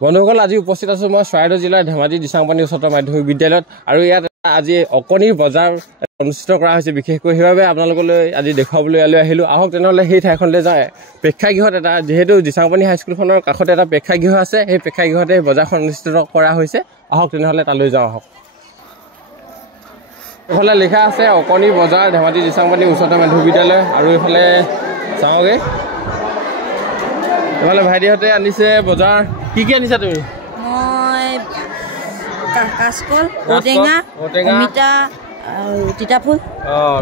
বন্ধুসকল আজি উপস্থিত আছোঁ মই চৰাইদেউ জিলাৰ ধেমাজি দিচাংপানী উচ্চতৰ মাধ্যমিক বিদ্যালয়ত আৰু ইয়াত আজি অকণিৰ বজাৰ অনুষ্ঠিত কৰা হৈছে বিশেষকৈ সেইবাবে আপোনালোকলৈ আজি দেখুৱাবলৈ ইয়ালৈ আহিলোঁ আহক তেনেহ'লে সেই ঠাইখনলৈ যায় প্ৰেক্ষাগৃহত এটা যিহেতু দিচাংপানী হাইস্কুলখনৰ কাষতে এটা প্ৰেক্ষাগৃহ আছে সেই প্ৰেক্ষাগৃহতে বজাৰখন অনুষ্ঠিত কৰা হৈছে আহক তেনেহ'লে তালৈ যাওঁ আহক এইফালে লিখা আছে অকণি বজাৰ ধেমাজি দিচাংপানী উচ্চতৰ মাধ্যমিক বিদ্যালয় আৰু এইফালে চাওঁগৈ এইফালে ভাইটিহঁতে আনিছে বজাৰ কি আনিছা তুমি মই কাচকল ঔটেঙা অমিতা আৰু তিতাফুল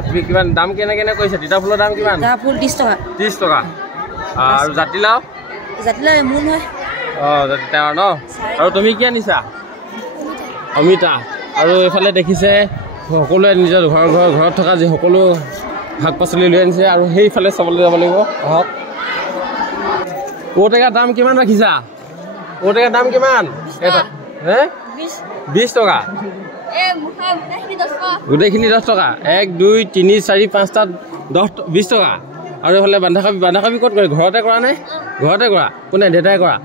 তুমি কিমান দাম কেনে কৈছা তিতাফুলৰ দাম কিমান তিতাফুল 30 টকা আৰু জাতিলাও এমোন হয় জাতিলাও ন আৰু তুমি কি আনিছা অমিতা আৰু এইফালে দেখিছে সকলোৱে নিজৰ ঘৰত থকা যি সকলো শাক পাচলি লৈ আনিছে আৰু সেইফালে চাবলৈ যাব লাগিব আহক ঔটেঙাৰ দাম কিমান ৰাখিছা ঔটেঙাৰ দাম কিমান এটা 20 টকা গোটেইখিনি 10 টকা 1 2 3 4 5টা 20 টকা আৰু এইফালে বন্ধাকবি ক'ত কৰে ঘৰতে কৰা নাই ঘৰতে কৰা কোনে দেউতাই কৰা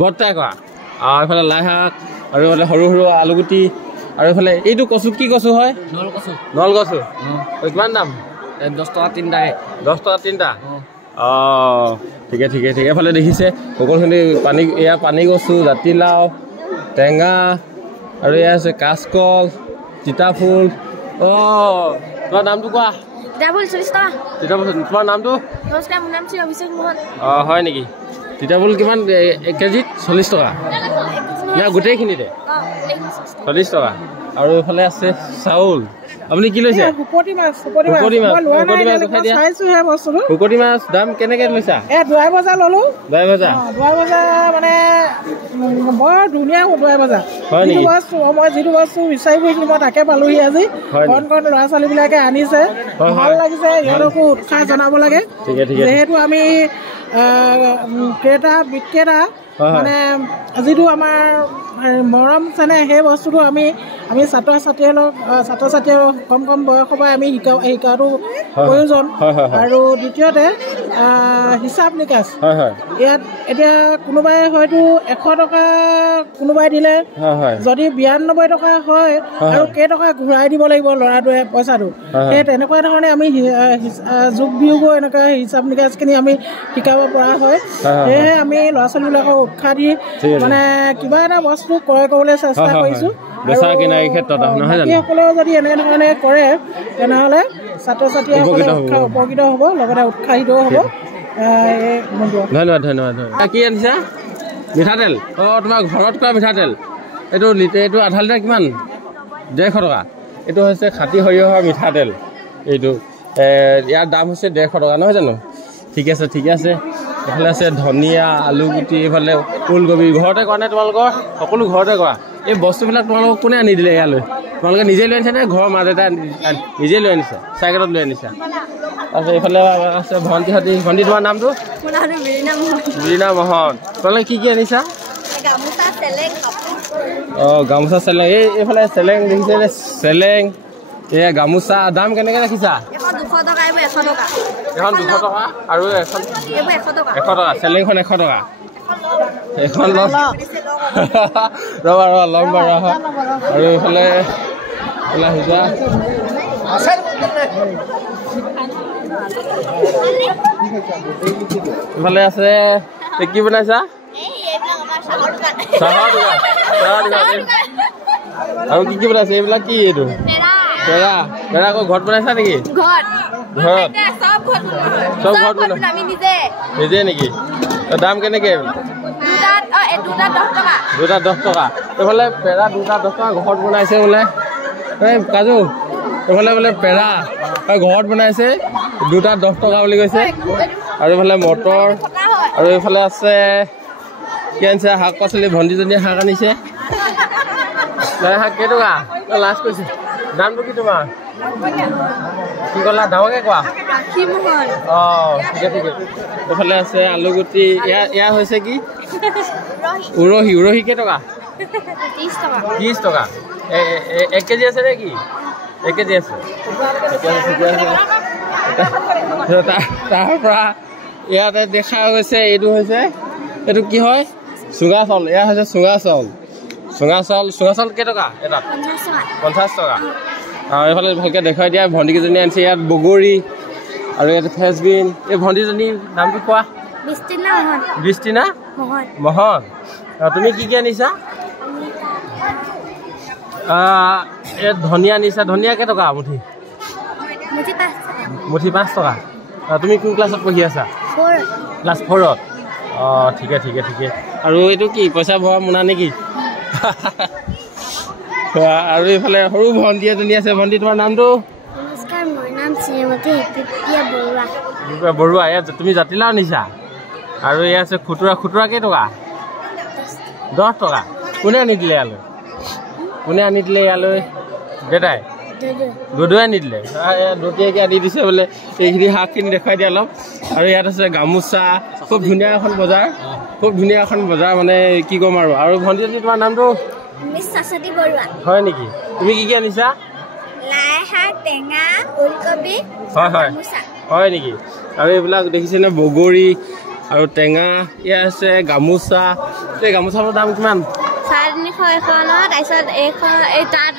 বৰ্তাই কৰা এইফালে লাই শাক আৰু এইফালে সৰু সৰু আলুগুটি আৰু এইফালে এইটো কচু কি কচু হয় নলকচু কিমান দাম 10 টকা 3টাকে 10 টকা 3টা ঠিকে এইফালে দেখিছে সকলোখিনি পানী কচু জাতিলাও টেঙা আৰু এয়া আছে কাচকল তিতাফুল তোমাৰ নামটো কোৱা তিতাফুল 40 টকা তিতাফুল তোমাৰ নামটো নমস্কাৰ মোৰ নাম শ্ৰী অভিষেক মোহন হয় নেকি তিতাফুল কিমান 1 কেজিত 40 টকা না গোটেইখিনিতে 40 টকা আৰু এইফালে আছে চাউল আপুনি কি লৈছে শুকতি মাছ দাম কেনেকৈ লৈছা দুৱাই বজাৰ ললো দুৱাই বজাৰ মানে বৰ ধুনীয়া দুৱাই বজাৰ মই যিটো বস্তু বিচাৰি ফুৰিছিলোঁ মই তাকে পালোহি আজি কণ ল'ৰা ছোৱালীবিলাকে আনিছে ভাল লাগিছে সিহঁতকো উৎসাহ জনাব লাগে যিহেতু আমি ক্ৰেতা বিক্ৰেতা মানে যিটো আমাৰ মৰম চেনেহ সেই বস্তুটো আমি ছাত্ৰ ছাত্ৰীয়ে কম বয়সৰ পৰাই আমি শিকাটো প্ৰয়োজন আৰু দ্বিতীয়তে হিচাপ নিকাচ ইয়াত এতিয়া কোনোবাই হয়তো 100 টকা কোনোবাই দিলে যদি 92 টকা হয় আৰু কেইটকা ঘূৰাই দিব লাগিব ল'ৰাটোৱে পইচাটো সেই তেনেকুৱা ধৰণে আমি যোগ বিয়োগ এনেকুৱা হিচাপ নিকাচখিনি আমি শিকাব পৰা হয় সেয়েহে আমি ল'ৰা ছোৱালীবিলাকক উৎসাহ দি মানে কিবা এটা বস্তু ক্ৰয় কৰিবলৈ চেষ্টা কৰিছোঁ সকলেও যদি এনেধৰণে কৰে তেনেহ'লে ছাত্ৰ ছাত্ৰীসকলে উপকৃত হ'ব লগতে উৎসাহিতও হ'ব ধন্যবাদ কি আনিছা মিঠাতেল তোমাৰ ঘৰত কৰা মিঠাতেল এইটো আধা লিটাৰ কিমান 150 টকা এইটো হৈছে খাটি সৰিয়হৰ মিঠাতেল এইটো ইয়াৰ দাম হৈছে 150 টকা নহয় জানো ঠিক আছে এইফালে আছে ধনিয়া আলুগুটি এইফালে ফুলকবি ঘৰতে কৰা নে তোমালোকৰ সকলো ঘৰতে কৰা এই বস্তুবিলাক তোমালোকক কোনে আনি দিলে ইয়ালৈ তোমালোকে নিজে লৈ আনিছা নে ঘৰৰ মা দেউতাই নিজে লৈ আনিছা চাইকেলত লৈ আনিছা তাৰপিছত এইফালে আছে ভণ্টি তোমাৰ নামটো বীণা মোহন তোমালোকে কি আনিছা গামোচা চেলেং এইফালে চেলেং দেখিছে নে চেলেং এয়া গামোচা দাম কেনেকৈ ৰাখিছা এখন 200 টকা আৰু এখন 100 টকা চেলেংখন 100 টকা এখন ৰবা ল'ম বাৰু আৰু এইফালে সিজোৱা এইফালে আছে কি বনাইছা চাহৰ দোকান আৰু কি বনাইছে এইবিলাক কি এইটো পেৰা আকৌ ঘৰত বনাইছা নেকি ঘৰত চব ঘৰত নিজে নেকি দাম কেনেকৈ দুটা 10 টকা এইফালে পেৰা দুটা 10 টকা ঘৰত বনাইছে বোলে কাজু এইফালে বোলে পেৰা ঘৰত বনাইছে দুটা 10 টকা বুলি কৈছে আৰু এইফালে মটৰ আৰু এইফালে আছে কি আনিছে শাক পাচলি ভণ্টিজনীয়ে শাক আনিছে শাক কেইটকা লাষ্ট কৈছে দামটো কি তোমাৰ কি ক'লা ডাঙৰকৈ কোৱা ঠিকে এইফালে আছে আলুগুটি এয়া হৈছে কি উৰহি কেইটকা 30 টকা 1 কেজি আছে নে কি 1 কেজি আছে তাৰ পৰা ইয়াতে দেখা গৈছে এইটো কি হয় চুঙা চাউল এয়া হৈছে চুঙা চাউল কেই টকা এটাত 50 টকা আৰু এইফালে ভালকৈ দেখুৱাই দিয়া ভণ্টিকেইজনী আনিছে ইয়াত বগৰী আৰু ইয়াত ফ্ৰেঞ্চবিন এই ভণ্টিজনীৰ নামটো কোৱা বৃষ্টিনা মহন তুমি কি আনিছা ইয়াত ধনিয়া আনিছা ধনিয়া কেই টকা মুঠি 5 টকা তুমি কোন ক্লাছত পঢ়ি আছা ক্লাছ 4ত অঁ ঠিকে আৰু এইটো কি পইচা ভৰা মোনা নেকি আৰু এইফালে সৰু ভণ্টি এজনী আছে ভণ্টি তোমাৰ নামটো নমস্কাৰ মোৰ নাম শ্ৰীমতী হিতপ্ৰিয়া বৰুৱা ইয়াত তুমি জাতিলাও আনিছা আৰু এয়া আছে খুতুৰা কেই টকা 10 টকা কোনে আনি দিলে ইয়ালৈ দেউতাই দুদুৱে আনি দিলে দুটিয়াকে আনি দিছে বোলে এইখিনি শাকখিনি দেখুৱাই দিয়া অলপ আৰু ইয়াত আছে গামোচা খুব ধুনীয়া এখন বজাৰ মানে কি ক'ম আৰু ভণ্টিজনী তোমাৰ নামটো হয় নেকি তুমি কি আনিছা লাই শাক টেঙা ওলকবি হয় নেকি আৰু এইবিলাক দেখিছেনে বগৰী আৰু টেঙা ইয়াত আছে গামোচা এই গামোচাটোৰ দাম কিমান 350 এখনত তাৰপিছত এইখন এই তাৰ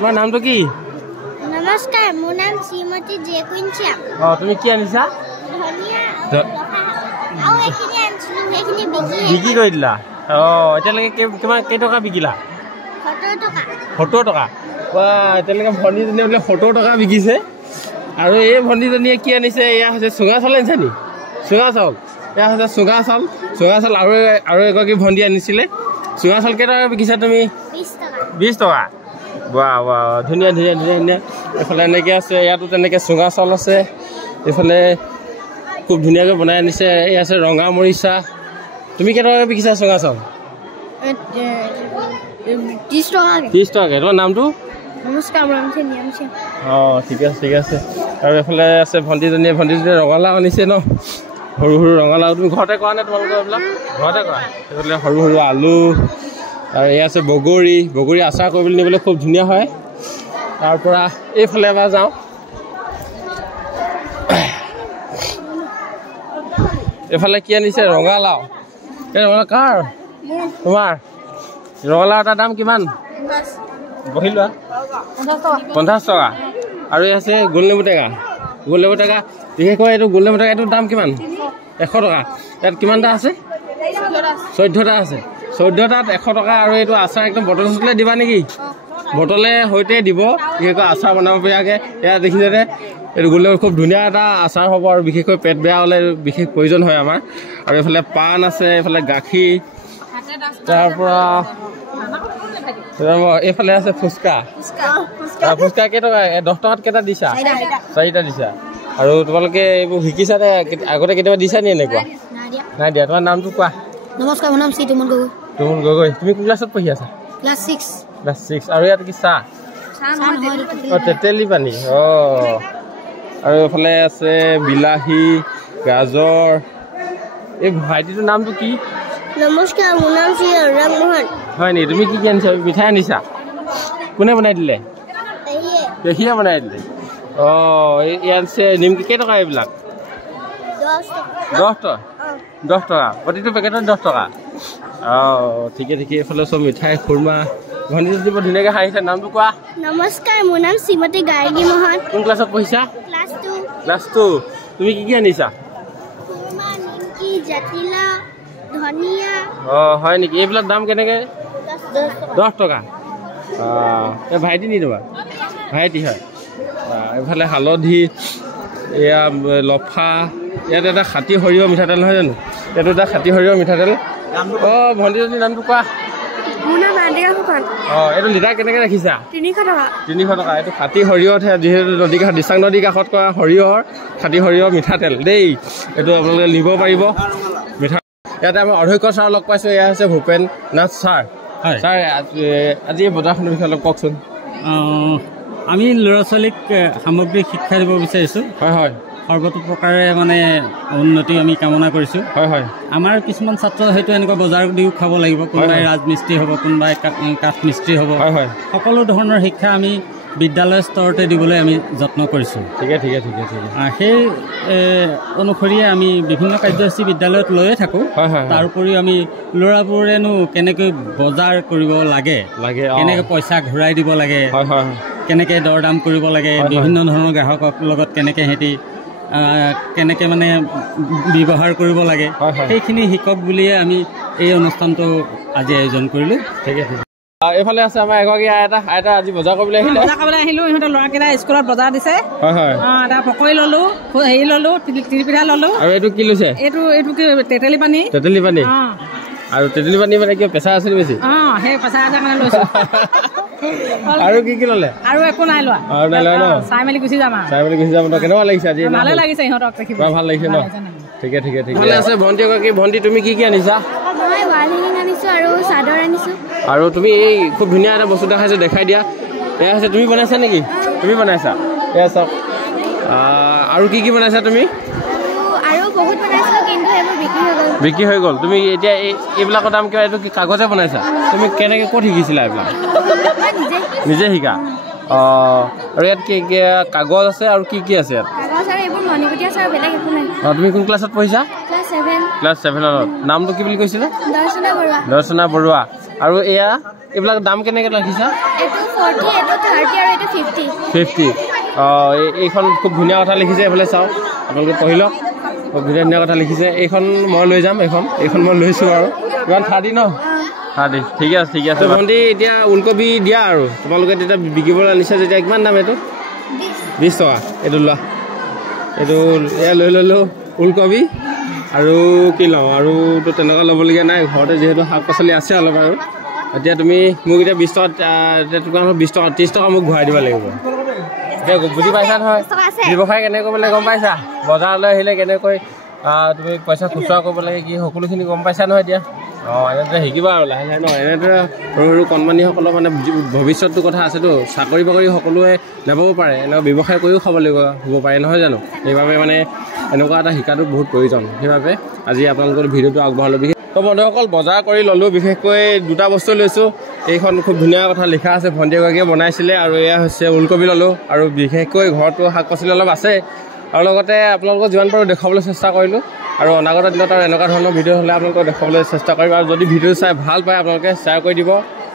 তোমাৰ নামটো কি নমস্কাৰ মোৰ নাম শ্ৰীমতী জেকুইনচিয়াম তুমি কি আনিছা বিক্ৰী কৰি দিলা এতিয়ালৈকে কেই টকা বিকিলা 70 টকা এতিয়ালৈকে ভণ্টিজনীয়ে বোলে 70 টকা বিকিছে আৰু এই ভণ্টিজনীয়ে কি আনিছে এয়া হৈছে চুঙা চাউল আনিছে নি চুঙা চাউল এয়া হৈছে চুঙা চাউল আৰু এগৰাকী ভণ্টি আনিছিলে চুঙা চাউল কেই টকা বিকিছা তুমি 20 টকা ধুনীয়া এইফালে এনেকৈ আছে ইয়াতো তেনেকৈ চুঙা চাউল আছে এইফালে খুব ধুনীয়াকৈ বনাই আনিছে এই আছে ৰঙা মৰিচা তুমি কেই টকাকৈ বিকিছা চুঙা চাউল 30 টকাকৈ তোমাৰ নামটো নমস্কাৰ মোৰ নাম নিয়মচি ঠিক আছে আৰু এইফালে আছে ভণ্টিজনীয়ে ৰঙালাও আনিছে ন সৰু ৰঙালাও তুমি ঘৰতে কৰা নে তোমালোকৰ এইবিলাক ঘৰতে কৰা এইফালে সৰু আলু আৰু এই আছে বগৰী আচাৰ কৰিবলৈ নিবলৈ খুব ধুনীয়া হয় তাৰ পৰা এইফালে এবাৰ যাওঁ এইফালে কি আনিছে ৰঙালাও এই ৰঙালাও কাৰ তোমাৰ ৰঙালাও এটাৰ দাম কিমান বহি লোৱা 50 টকা আৰু এই আছে গোলনেমু টেঙা বিশেষকৈ এইটো গোলনেমু টেঙা এইটোৰ দাম কিমান 100 টকা ইয়াত কিমানটা আছে 14টা আছে 14টাত 100 টকা আৰু এইটো আচাৰ একদম বটলে দিবা নেকি বটলে সৈতে দিব বিশেষকৈ আচাৰ বনাব পৰাকৈ এয়া দেখিছে এইটো গোলনেমু খুব ধুনীয়া এটা আচাৰ হ'ব আৰু বিশেষকৈ পেট বেয়া হ'লে বিশেষ প্ৰয়োজন হয় আমাৰ আৰু এইফালে পাণ আছে এইফালে গাখীৰ তাৰ পৰা এইফালে আছে ফুচকা কেই টকা 10 টকাত কেইটা দিছা 4টা দিছা আৰু তোমালোকে এইবোৰ শিকিছা নে আগতে কেতিয়াবা দিছা নি এনেকুৱা নাই দিয়া তোমাৰ নামটো কোৱা নমস্কাৰ মোৰ নাম তুমুল গগৈ তুমি কোন ক্লাছত পঢ়ি আছা ক্লাছ 6 আৰু ইয়াত কি চাহ তেতেলী পানী আৰু এইফালে আছে বিলাহী গাজৰ এই ভাইটিটোৰ নামটো কি নমস্কাৰ মোৰ নাম মোহন হয় নি তুমি কি আনিছা মিঠাই আনিছা কোনে বনাই দিলে পেহীয়ে বনাই দিলে ইয়াত আছে নিমকি কেই টকা এইবিলাক 10 টকা প্ৰতিটো পেকেটত 10 টকা ঠিকে এইফালে চব মিঠাই খুৰমা ভণ্টিজনী বৰ ধুনীয়াকৈ হাঁহিছে নামটো কোৱা নমস্কাৰ মোৰ নাম শ্ৰীমতী গাৰ্গী মোহন কোন ক্লাছত পঢ়িছা ক্লাছ 2 তুমি কি আনিছা খুৰমা নিমকি জাতিলাও ধনিয়া হয় নেকি এইবিলাক দাম কেনেকৈ 10 টকা এই ভাইটি নি তোমাৰ ভাইটি হয় এইফালে হালধি এয়া লফা ইয়াত এটা খাটি সৰিয়হ মিঠাতেল নহয় জানো এইটো এটা খাটি সৰিয়হ মিঠাতেল ভণ্টিজনীৰ নামটো কোৱা মোৰ নাম আদিয়া ফুকন এইটো লিটাৰ কেনেকৈ ৰাখিছা 300 টকা এইটো খাটি সৰিয়হ যিহেতু দিচাং নদীৰ কাষত কৰা সৰিয়হৰ খাটি সৰিয়হ মিঠাতেল দেই এইটো আপোনালোকে নিব পাৰিব মিঠা ইয়াতে আমাৰ অধ্যক্ষ ছাৰ লগ পাইছোঁ এয়া হৈছে ভূপেন নাথ ছাৰ ছাৰ আজি এই বজাৰখনৰ বিষয়ে অলপ কওকচোন আমি ল'ৰা ছোৱালীক সামগ্ৰিক শিক্ষা দিব বিচাৰিছোঁ হয় সৰ্বতো প্ৰকাৰে মানে উন্নতি আমি কামনা কৰিছোঁ হয় আমাৰ কিছুমান ছাত্ৰ হয়তো এনেকুৱা বজাৰ দিও খাব লাগিব কোনোবাই ৰাজমিস্ত্ৰী হ'ব কোনোবাই কাঠ মিস্ত্ৰী হ'ব হয় সকলো ধৰণৰ শিক্ষা আমি বিদ্যালয় স্তৰতে দিবলৈ আমি যত্ন কৰিছোঁ। ঠিকে ঠিকে ঠিকে ঠিকে সেই অনুসৰিয়ে আমি বিভিন্ন কাৰ্যসূচী বিদ্যালয়ত লৈয়ে থাকোঁ। তাৰ উপৰিও আমি ল'ৰাবোৰেনো কেনেকৈ বজাৰ কৰিব লাগে, কেনেকৈ পইচা ঘূৰাই দিব লাগে, কেনেকৈ দৰ দাম কৰিব লাগে, বিভিন্ন ধৰণৰ গ্ৰাহকৰ লগত কেনেকৈ সিহঁতি কেনেকৈ মানে ব্যৱহাৰ কৰিব লাগে, সেইখিনি শিকক বুলিয়ে আমি এই অনুষ্ঠানটো আজি আয়োজন কৰিলোঁ। ঠিকে ঠিকে এইফালে আছে আমাৰ এগৰাকী আইতা আজি বজাৰ কৰিবলৈ আহিলোঁ। ইহঁতৰ ল'ৰাকেইটা স্কুলত বজাৰ দিছে। এটা পকৰি ল'লোঁ, হেৰি ল'লোঁ, তিলপিঠা ল'লোঁ। আৰু এইটো কি লৈছে? এইটো কি তেতেলী পানী। তেতেলী পানী আৰু তেতেলী পানী মানে কিয় প্ৰেছাৰ আছিল বেছি? সেই প্ৰেছাৰ আছে কাৰণে লৈছোঁ। আৰু কি কি ল'লে? আৰু একো নাই লোৱা। আৰু নাই লোৱা ন? চাই মেলি গুচি যাম। কেনেকুৱা লাগিছে আজি? ভালে লাগিছে ইহঁতক দেখি, ভাল লাগিছে ন? ঠিকে ঠিকে ঠিকে আছে। ভণ্টি এগৰাকী, ভণ্টি তুমি কি কি আনিছা? মই ৱাল হেঙিং আনিছোঁ আৰু চাদৰ আনিছোঁ। আৰু তুমি এই খুব ধুনীয়া এটা বস্তু দেখাইছোঁ, দেখাই দিয়া। এয়া হৈছে তুমি বনাইছা নেকি? তুমি বনাইছা? এয়া চাওক। আৰু কি কি বনাইছা তুমি? আৰু বহুত বনাইছোঁ, কিন্তু এইবোৰ বিক্ৰী হৈ গ'ল। তুমি এতিয়া এইবিলাকৰ দাম কিবা, এইটো কি কাগজে বনাইছা? তুমি কেনেকৈ ক'ত শিকিছিলা এইবিলাক? নিজে শিকা? আৰু ইয়াত কি কাগজ আছে আৰু কি কি আছে ইয়াত? তুমি কোন ক্লাছত পঢ়িছা? ক্লাছ 7ত। নামটো কি বুলি কৈছিলা? দৰ্শনা বৰুৱা। আৰু এইবিলাক দাম কেনেকৈ ৰাখিছা? 50। এইখন খুব ধুনীয়া কথা লিখিছে, এইফালে চাওক, আপোনালোকে পঢ়ি লওক। খুব ধুনীয়া ধুনীয়া কথা লিখিছে। এইখন মই লৈ যাম। এইখন মই লৈছোঁ আৰু ইমান 30 ন? 30। ঠিকে আছে ঠিকে আছে। ভণ্টি এতিয়া ওলকবি দিয়া আৰু তোমালোকে তেতিয়া বিকিবলৈ আনিছা যেতিয়া কিমান দাম এইটো? 20 টকা। এইটো লোৱা, এইটো এয়া লৈ ল'লোঁ ওলকবি। আৰু কি লওঁ? আৰুতো তেনেকুৱা ল'বলগীয়া নাই, ঘৰতে যিহেতু শাক পাচলি আছে অলপ। আৰু এতিয়া তুমি মোক এতিয়া 20 টকাত, তোমাৰ 20 টকা 30 টকা মোক ঘূৰাই দিব লাগিব। এতিয়া বুজি পাইছা নহয় ব্যৱসায় কেনেকৈ কৰিব লাগে? গম পাইছা? বজাৰলৈ আহিলে কেনেকৈ তুমি পইচা খুচুৰা কৰিব লাগে, কি সকলোখিনি গম পাইছা নহয় এতিয়া? এনেদৰে শিকিবা আৰু লাহে লাহে ন? এনেদৰে সৰু সৰু কণমানিসকলৰ মানে ভৱিষ্যতটো কথা আছেতো। চাকৰি বাকৰি সকলোৱে নাপাব পাৰে, এনেকুৱা ব্যৱসায় কৰিও খাব লাগিব হ'ব পাৰে, নহয় জানো? সেইবাবে মানে এনেকুৱা এটা শিকাটো বহুত প্ৰয়োজন। সেইবাবে আজি আপোনালোকৰ ভিডিঅ'টো আগবঢ়ালোঁ। তো বন্ধুসকল, বজাৰ কৰি ল'লোঁ। বিশেষকৈ দুটা বস্তু লৈছোঁ। এইখন খুব ধুনীয়া কথা লিখা আছে, ভণ্টি এগৰাকীয়ে বনাইছিলে। আৰু এয়া হৈছে ওলকবি ল'লোঁ। আৰু বিশেষকৈ ঘৰতো শাক পাচলি অলপ আছে। আৰু লগতে আপোনালোকক যিমান পাৰোঁ দেখুৱাবলৈ চেষ্টা কৰিলোঁ। আৰু অনাগত দিনত আৰু এনেকুৱা ধৰণৰ ভিডিঅ' হ'লে আপোনালোকক দেখুৱাবলৈ চেষ্টা কৰিম। আৰু যদি ভিডিঅ' চাই ভাল পায় আপোনালোকে শ্বেয়াৰ কৰি দিব।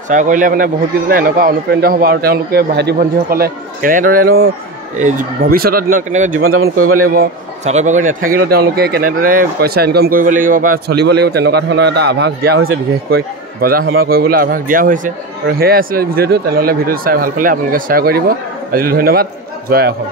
শ্বেয়াৰ কৰিলে মানে বহুতকেইজনে এনেকুৱা অনুপ্ৰাণিত হ'ব। আৰু তেওঁলোকে ভাইটি ভণ্টিসকলে কেনেদৰেনো ভৱিষ্যতৰ দিনত কেনেকৈ জীৱন যাপন কৰিব লাগিব, চাকৰি বাকৰি নাথাকিলেও তেওঁলোকে কেনেদৰে পইচা ইনকাম কৰিব লাগিব বা চলিব লাগিব, তেনেকুৱা ধৰণৰ এটা আভাস দিয়া হৈছে। বিশেষকৈ বজাৰ সমাৰ কৰিবলৈ আভাস দিয়া হৈছে। আৰু সেয়াই আছিলে ভিডিঅ'টো। তেনেহ'লে ভিডিঅ'টো চাই ভাল পালে আপোনালোকে শ্বেয়াৰ কৰি দিব। আজিলৈ ধন্যবাদ। জয় অসম।